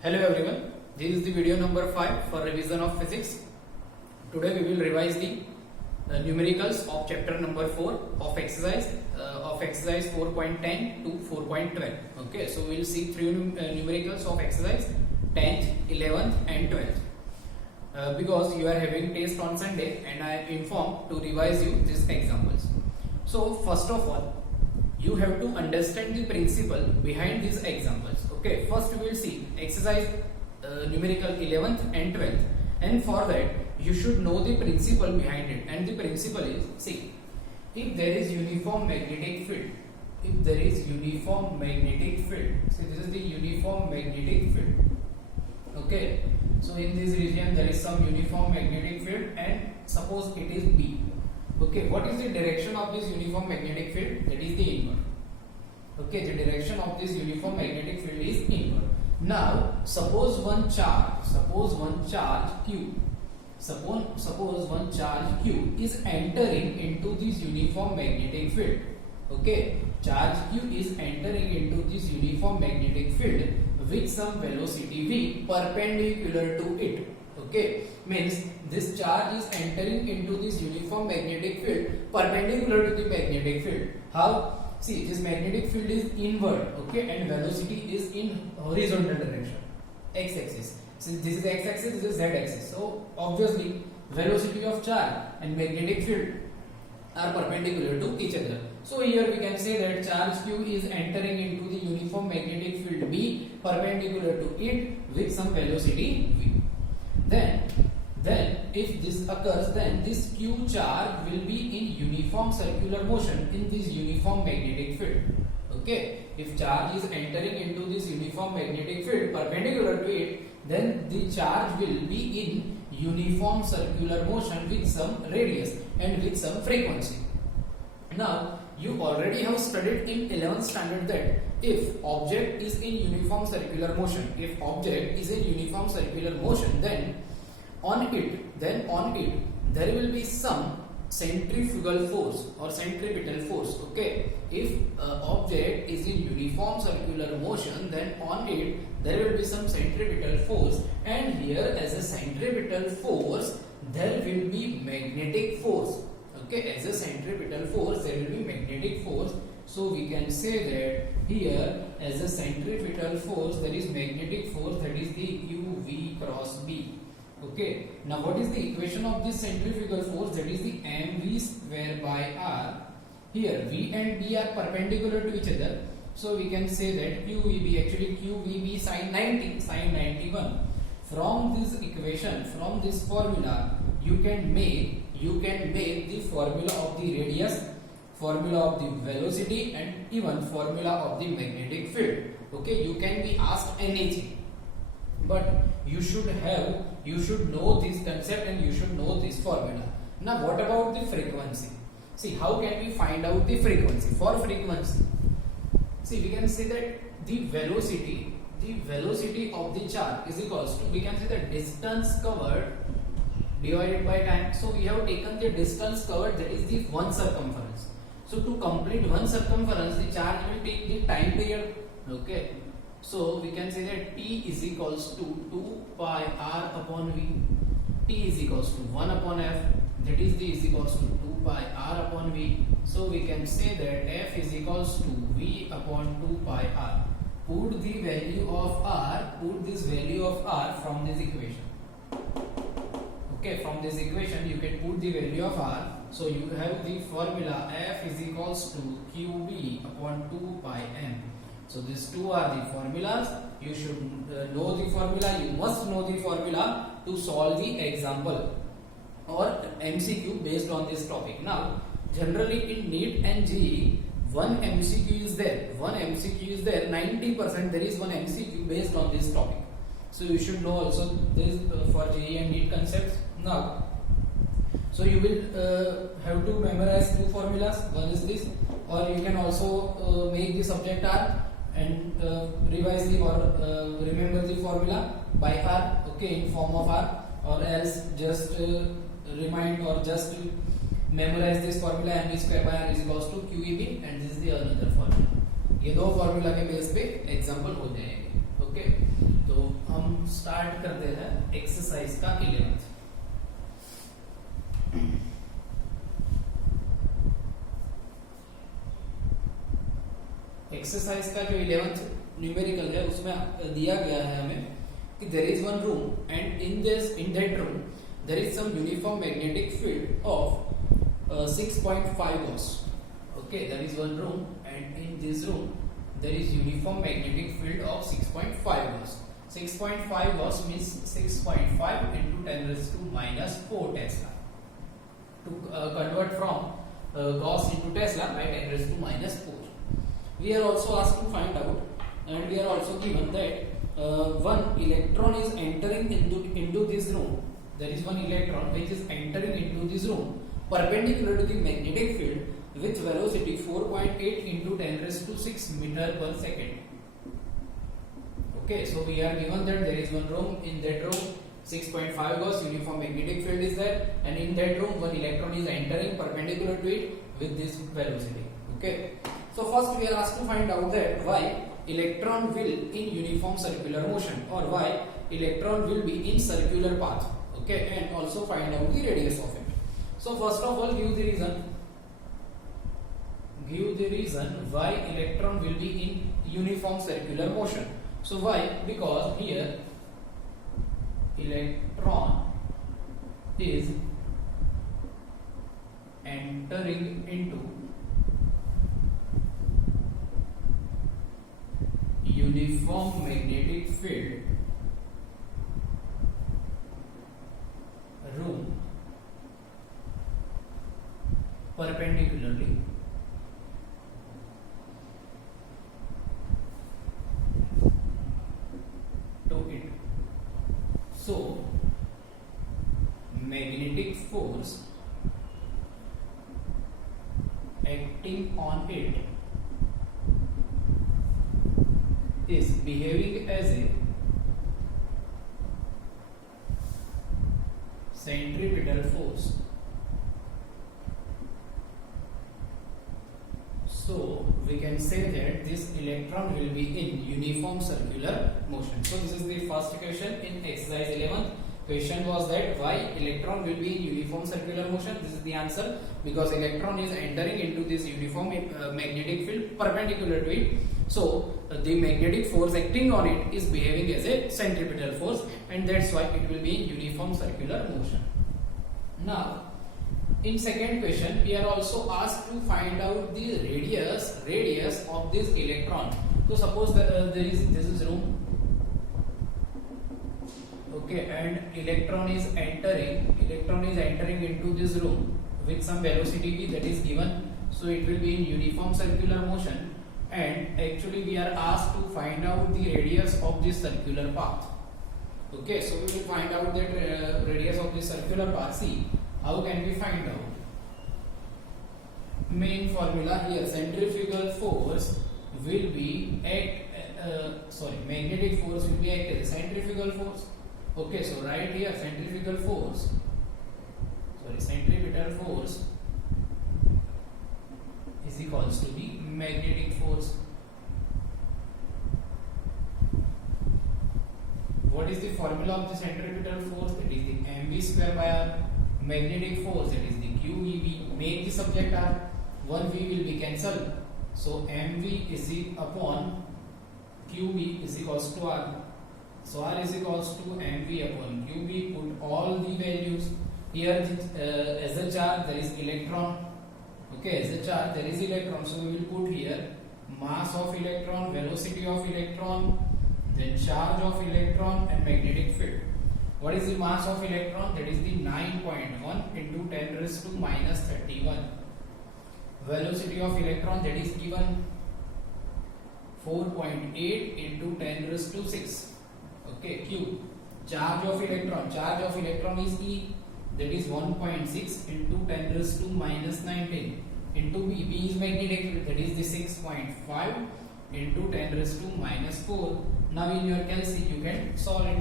Hello everyone, this is the video number 5 for revision of physics. Today we will revise the numericals of chapter number 4 of exercise 4.10 to 4.12. Okay, so we will see three numericals of exercise 10th, 11th and 12th. Because you are having test on Sunday and I am informed to revise you these examples. So first of all, you have to understand the principle behind these examples. Okay, first we will see exercise numerical 11th and 12th, and for that you should know the principle behind it. And the principle is, see, if there is uniform magnetic field, see, this is the uniform magnetic field. Okay, so in this region there is some uniform magnetic field, and suppose it is B. Okay, what is the direction of this uniform magnetic field? That is the inward. Okay, the direction of this uniform magnetic field is inward. Now, suppose one charge Q is entering into this uniform magnetic field. Okay, charge Q is entering into this uniform magnetic field with some velocity v perpendicular to it. Okay, means this charge is entering into this uniform magnetic field perpendicular to the magnetic field. How? See, this magnetic field is inward, okay, and velocity is in horizontal direction, x-axis. Since this is x-axis, this is z-axis. So obviously, velocity of charge and magnetic field are perpendicular to each other. So here we can say that charge Q is entering into the uniform magnetic field B perpendicular to it with some velocity v. Then if this occurs, then this Q charge will be in uniform circular motion in this uniform magnetic field. Okay, if charge is entering into this uniform magnetic field perpendicular to it, then the charge will be in uniform circular motion with some radius and with some frequency. Now, you already have studied in 11th standard that if object is in uniform circular motion, then on it there will be some centrifugal force or centripetal force. Okay, if object is in uniform circular motion, then on it there will be some centripetal force, and here as a centripetal force there will be magnetic force. Okay, as a centripetal force there will be magnetic force. So we can say that here as a centripetal force there is magnetic force, that is the UV cross B. Okay, now what is the equation of this centrifugal force? That is the mv square by r. Here v and b are perpendicular to each other, so we can say that QVB, actually QVB sin 91. From this equation, from this formula, you can make the formula of the radius, formula of the velocity, and even formula of the magnetic field. Okay, you can be asked anything, but you should know this concept and you should know this formula. Now what about the frequency? See, how can we find out the frequency? For frequency, see, we can say that the velocity of the charge is equals to, we can say the distance covered divided by time. So we have taken the distance covered, that is the one circumference. So to complete one circumference, the charge will take the time period. Okay, so we can say that T is equals to 2 pi r upon v. T is equals to 1 upon f, that is the is equals to 2 pi r upon v. So we can say that f is equals to v upon 2 pi r. Put the value of r, put this value of r from this equation. Okay, from this equation you can put the value of r. So you have the formula f is equals to qb upon 2 pi m. So these two are the formulas. You should know the formula. You must know the formula to solve the example or MCQ based on this topic. Now, generally in NEET and JEE, one MCQ is there. 90% there is one MCQ based on this topic. So you should know also this for JEE and NEET concepts. Now, so you will have to memorize two formulas. One is this, or you can also make the subject R and revise the or remember the formula by R, okay, in form of R, or else just remind or just memorize this formula mv square by r is equals to QEB, and this is the another formula. ये दो formula के base पे example हो जाएंगे. Okay, तो start करते हैं exercise का 11th। एक्सरसाइज का जो 11th न्यूमेरिकल है उसमें दिया गया है हमें कि there is one room and in that room there is some uniform magnetic field of 6.5 watts. Okay, there is one room and in this room there is uniform magnetic field of 6.5 watts. 6.5 watts means 6.5 into 10 raised to minus 4 Tesla. To convert from Gauss into Tesla by 10 raised to minus 4. We are also asked to find out, and we are also given that one electron is entering into this room. There is one electron which is entering into this room perpendicular to the magnetic field with velocity 4.8 into 10 raised to 6 meter per second. Okay, so we are given that there is one room. In that room 6.5 Gauss uniform magnetic field is there, and in that room one electron is entering perpendicular to it with this velocity. Okay, so first we are asked to find out that why electron will in uniform circular motion, or why electron will be in circular path. Okay, and also find out the radius of it. So first of all give the reason why electron will be in uniform circular motion. So why? Because here electron is entering into uniform magnetic field room perpendicularly to it. So magnetic force acting on it is behaving as a centripetal force. So we can say that this electron will be in uniform circular motion. So this is the first question in exercise 11. Question was that why electron will be in uniform circular motion. This is the answer, because electron is entering into this uniform magnetic field perpendicular to it. So the magnetic force acting on it is behaving as a centripetal force, and that's why it will be in uniform circular motion. Now in second question we are also asked to find out the radius of this electron. So suppose this is room. Okay, and electron is entering into this room with some velocity v that is given. So it will be in uniform circular motion, and actually we are asked to find out the radius of this circular path. Okay, so we will find out that radius of this circular path. See, how can we find out? Main formula here, centrifugal force will be magnetic force will be act as a centrifugal force. Okay, so right here centripetal force is equals to the magnetic force. What is the formula of the centripetal force? That is the mv square by r. Magnetic force, that is the qev. Make the subject r. One v will be cancelled. So mv is upon qv is equals to r. So r is equals to mv upon qv. Put all the values here. As a charge there is electron. Okay, as a charge there is electron. So we will put here mass of electron, velocity of electron, then charge of electron, and magnetic field. What is the mass of electron? That is the 9.1 into 10 raised to minus 31. Velocity of electron, that is given 4.8 into 10 raised to 6. Okay, Q. Charge of electron is E, that is 1.6 into 10 raised to minus 19 into B. B is magnetic field, that is the 6.5 into 10 raised to minus 4. Now in your calci you can solve it.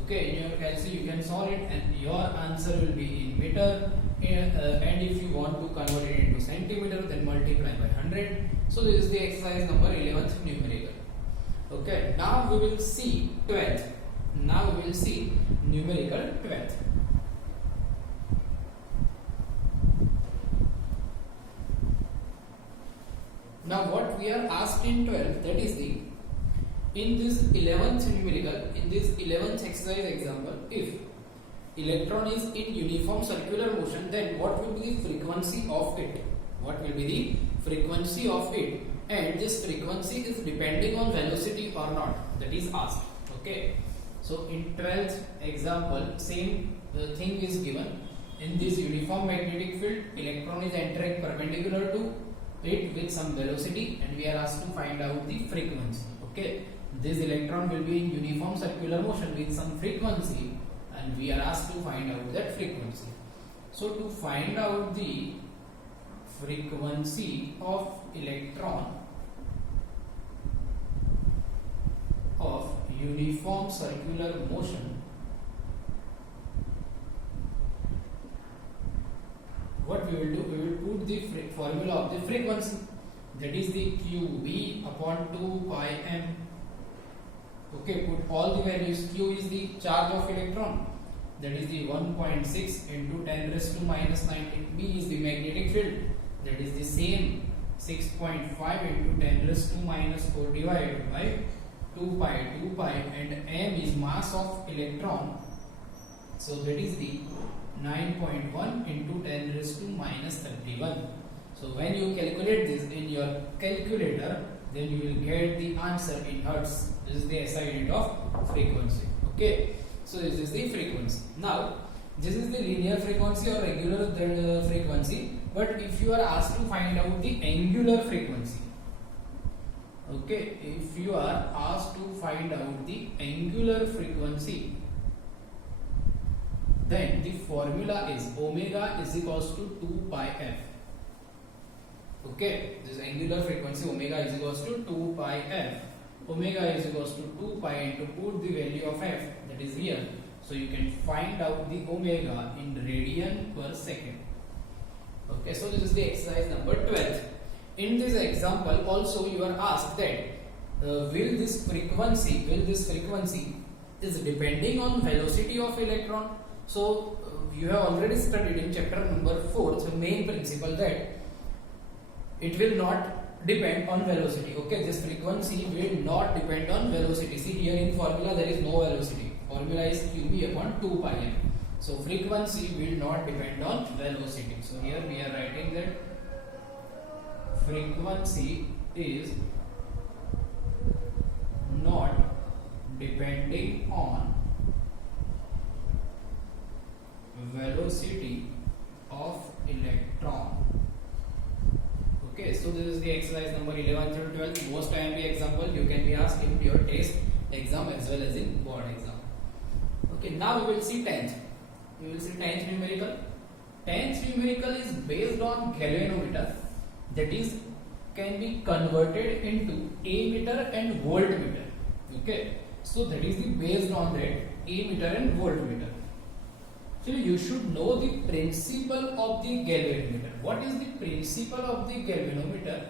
Okay, in your calci you can solve it, and your answer will be in meter. And if you want to convert it into centimeter, then multiply by 100. So this is the exercise number 11th numerical. Okay. Now we will see 12th. Now we will see numerical 12th. Now what we are asked in 12th, that is the, in this 11th numerical, in this 11th exercise example, if electron is in uniform circular motion, then what will be the frequency of it? What will be the frequency of it? And this frequency is depending on velocity or not, that is asked. Okay, so in 12th example, same thing is given. In this uniform magnetic field, electron is entering perpendicular to it with some velocity, and we are asked to find out the frequency. Okay, this electron will be in uniform circular motion with some frequency, and we are asked to find out that frequency. So to find out the frequency of electron of uniform circular motion, what we will do, we will put the formula of the frequency, that is the QV upon 2 pi m. Okay, put all the values. Q is the charge of electron, that is the 1.6 into 10 raised to minus 19. B is the magnetic field, that is the same 6.5 into 10 raised to minus 4 divided by 2 pi, and m is mass of electron, so that is the 9.1 into 10 raised to minus 31. So when you calculate this in your calculator, then you will get the answer in hertz. This is the SI unit of frequency. Okay, so this is the frequency. Now this is the linear frequency or regular frequency, but if you are asked to find out the angular frequency, okay, if you are asked to find out the angular frequency, then the formula is omega is equals to 2 pi f. Okay, this angular frequency omega is equals to 2 pi f. Omega is equals to 2 pi into put the value of f, that is here. So you can find out the omega in radian per second. Okay, so this is the exercise number 12. In this example also you are asked that will this frequency is depending on velocity of electron. So you have already studied in chapter number 4 the main principle that it will not depend on velocity. Okay, this frequency will not depend on velocity. See here in formula there is no velocity. Formula is QV upon 2 pi m. So frequency will not depend on velocity. So here we are writing that frequency is not depending on velocity of electron. Okay, so this is the exercise number 11 through 12. Most timely example you can be asked in your test exam as well as in board exam. Okay, now we will see 10th. We will see 10th numerical. 10th numerical is based on galvanometer, that is can be converted into ammeter and voltmeter. Okay, so that is the based on that ammeter and voltmeter. So you should know the principle of the galvanometer. What is the principle of the galvanometer?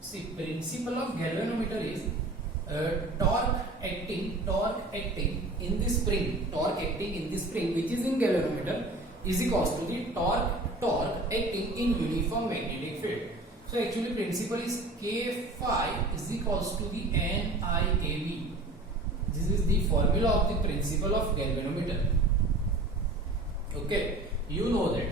See, principle of galvanometer is torque acting in the spring, which is in galvanometer, is equals to the torque acting in uniform magnetic field. So actually principle is K phi is equals to the NIAB. This is the formula of the principle of galvanometer. Okay, you know that.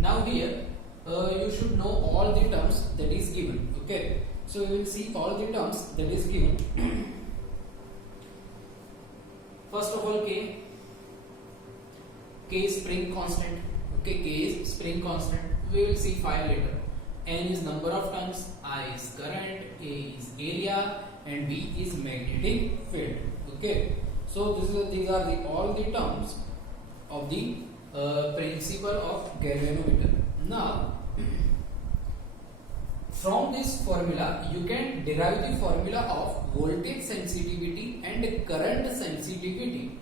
Now here you should know all the terms that is given. Okay, so we will see all the terms that is given. First of all, K is spring constant. Okay, K is spring constant. We will see 5 later. N is number of turns, I is current, A is area, and B is magnetic field. Okay, so these are all the terms of the principle of galvanometer. Now from this formula you can derive the formula of voltage sensitivity and current sensitivity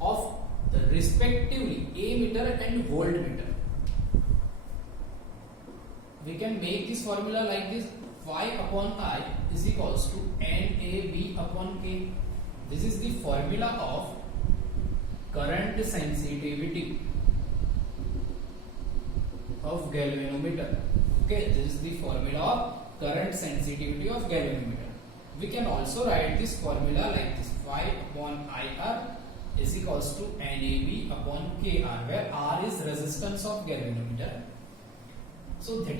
of respectively ammeter and voltmeter. we can make this formula like this: phi upon I is equals to NAB upon K. This is the formula of current sensitivity of galvanometer. Okay, this is the formula of current sensitivity of galvanometer. We can also write this formula like this: phi upon IR is equals to NAB upon KR, where R is resistance of galvanometer. So this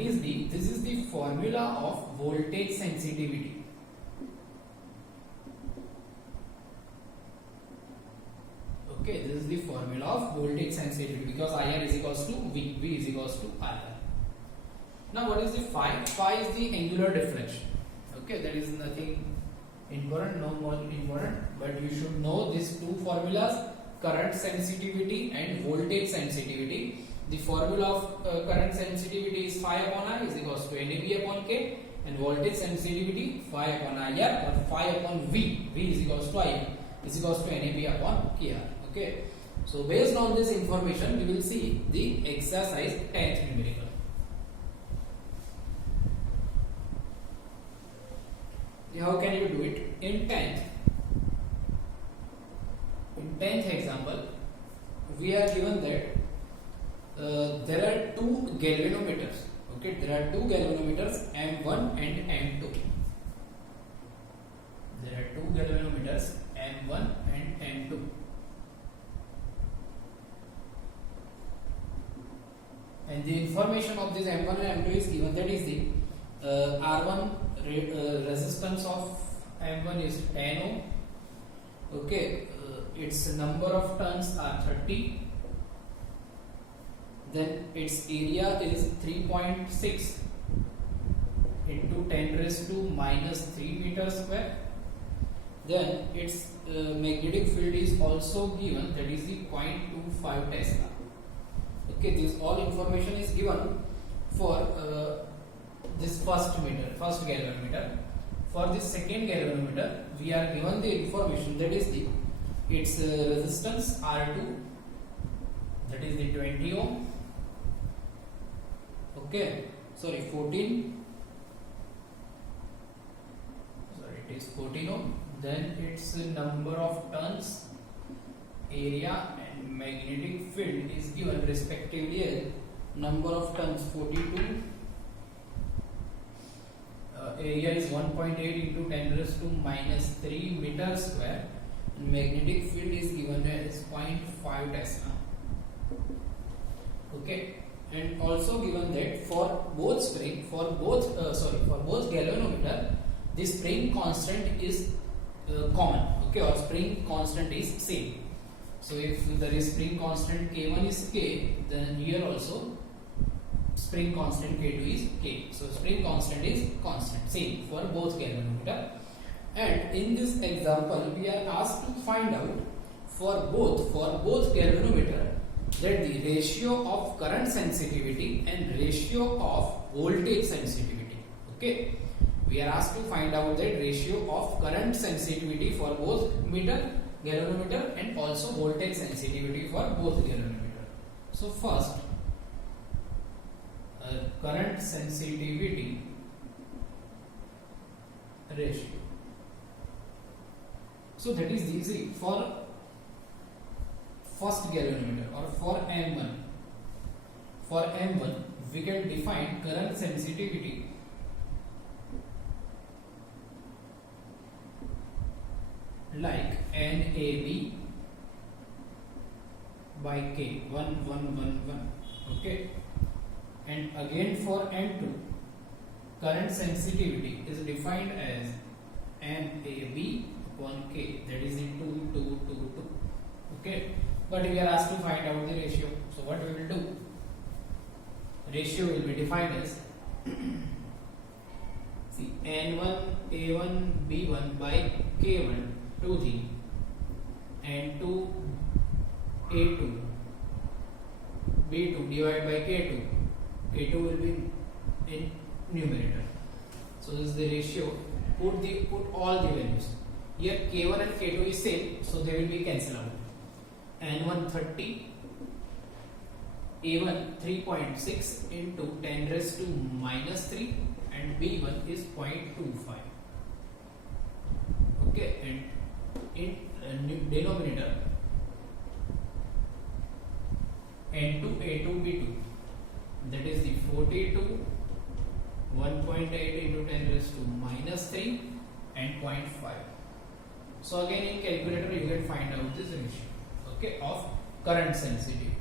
is the formula of voltage sensitivity. Okay, this is the formula of voltage sensitivity, because IR is equals to V, V is equals to IR. Now what is the phi? Phi is the angular deflection. Okay, that is nothing important, no more important, but you should know these two formulas: current sensitivity and voltage sensitivity. The formula of current sensitivity is phi upon I is equals to NAB upon K, and voltage sensitivity phi upon IR or phi upon V, V is equals to IR is equals to NAB upon KR. Okay, so based on this information, we will see the exercise 10th numerical. How can you do it? In 10th example, we are given that there are two galvanometers. Okay, there are two galvanometers, M1 and M2. There are two galvanometers, M1 and M2. And the information of this M1 and M2 is given, that is the R1 resistance of M1 is 10 ohm. Okay, its number of turns are 30. Then its area is 3.6 into 10 raised to minus 3 meters square. Then its magnetic field is also given, that is the 0.25 Tesla. Okay, this all information is given for this first galvanometer. For this second galvanometer, we are given the information, that is the its resistance R2, that is the 20 ohm. Okay, sorry, 14. Sorry, it is 14 ohm. Then its number of turns, area, and magnetic field is given respectively as number of turns 42. Area is 1.8 into 10 raised to minus 3 meters square. And magnetic field is given as 0.5 Tesla. Okay, and also given that for both galvanometer, the spring constant is common. Okay, or spring constant is same. So if there is spring constant K1 is K, then here also spring constant K2 is K. So spring constant is constant, same for both galvanometer. And in this example, we are asked to find out for both galvanometer that the ratio of current sensitivity and ratio of voltage sensitivity. Okay, we are asked to find out that ratio of current sensitivity for both galvanometer and also voltage sensitivity for both galvanometer. So first, current sensitivity ratio. So that is easy for first galvanometer or for M1. For M1, we can define current sensitivity like NAB by K, 1. Okay, and again for M2, current sensitivity is defined as NAB upon K, that is in 2. Okay, but we are asked to find out the ratio. So what we will do? Ratio will be defined as see N1 A1 B1 by K1 to the N2 A2 B2 divided by K2. K2 will be in numerator. So this is the ratio. Put all the values. Here K1 and K2 is same, so they will be cancelled out. N1 30 A1 3.6 into 10 raised to minus 3 and B1 is 0.25. Okay, and in denominator N2 A2 B2, that is the 42 1.8 into 10 raised to minus 3 and 0.5. So again in calculator you can find out this ratio, okay, of current sensitivity.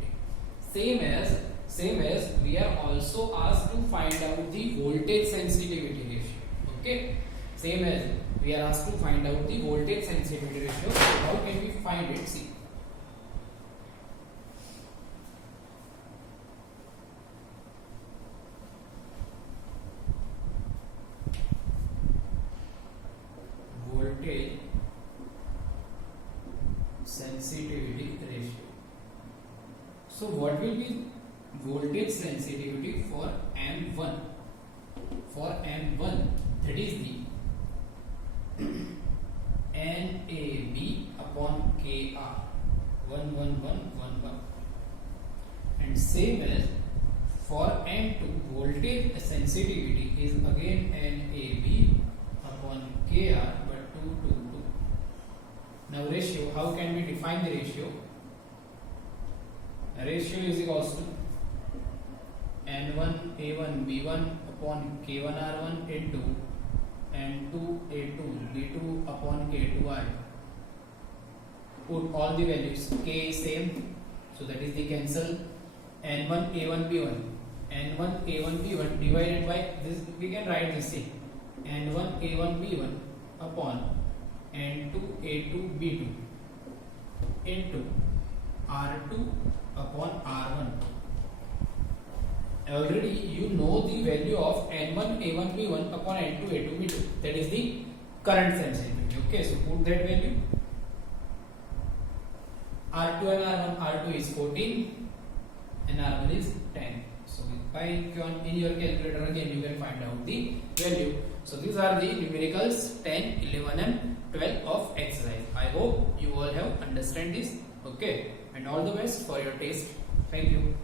Same as we are also asked to find out the voltage sensitivity ratio. Okay, same as we are asked to find out the voltage sensitivity ratio. So how can we find it? See, voltage sensitivity ratio. So what will be voltage sensitivity for M1? For M1, that is the NAB upon KR 11111. And same as for M2, voltage sensitivity is again NAB upon KR but 222. Now ratio, how can we define the ratio? Ratio is equals to N1 A1 B1 upon K1 R1 into N2 A2 B2 upon K2 R2. Put all the values. K is same, so that is the cancel. N1 A1 B1, N1 A1 B1 divided by this, we can write this thing, N1 A1 B1 upon N2 A2 B2 into R2 upon R1. Already you know the value of N1 A1 B1 upon N2 A2 B2, that is the current sensitivity. Okay, so put that value. R2 and R1, R2 is 14 and R1 is 10. So by in your calculator again you can find out the value. So these are the numericals 10, 11 and 12 of exercise. I hope you all have understand this. Okay, and all the best for your test. Thank you.